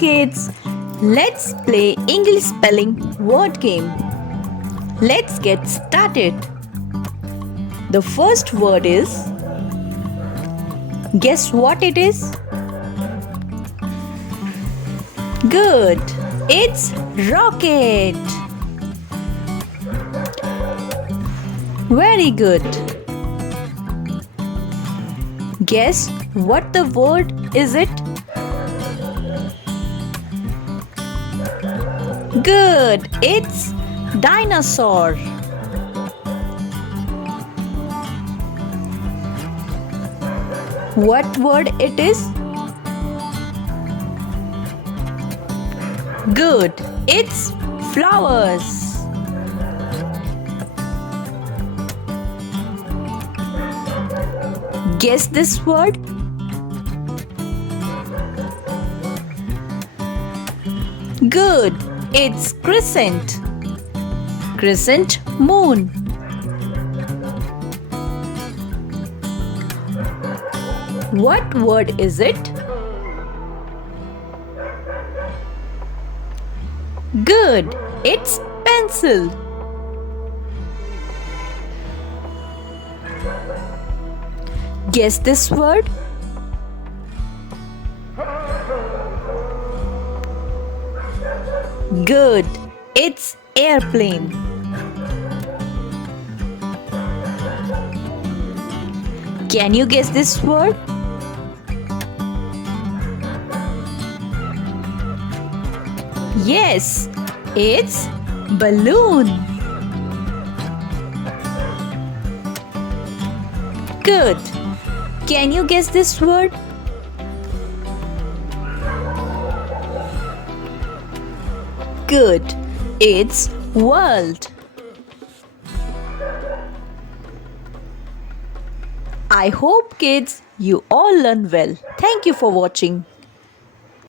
kids, let's play English spelling word game. Let's get started. The first word is, guess what it is? Good, it's rocket. Very good. Guess what the word is it? Good, it's dinosaur. What word it is? Good, it's flowers. Guess this word? Good, it's crescent. Crescent moon. What word is it? Good, it's pencil. Guess this word? Good, it's airplane. Can you guess this word? Yes, it's balloon. Good. Can you guess this word? Good. It's world. I hope kids you all learn well. Thank you for watching.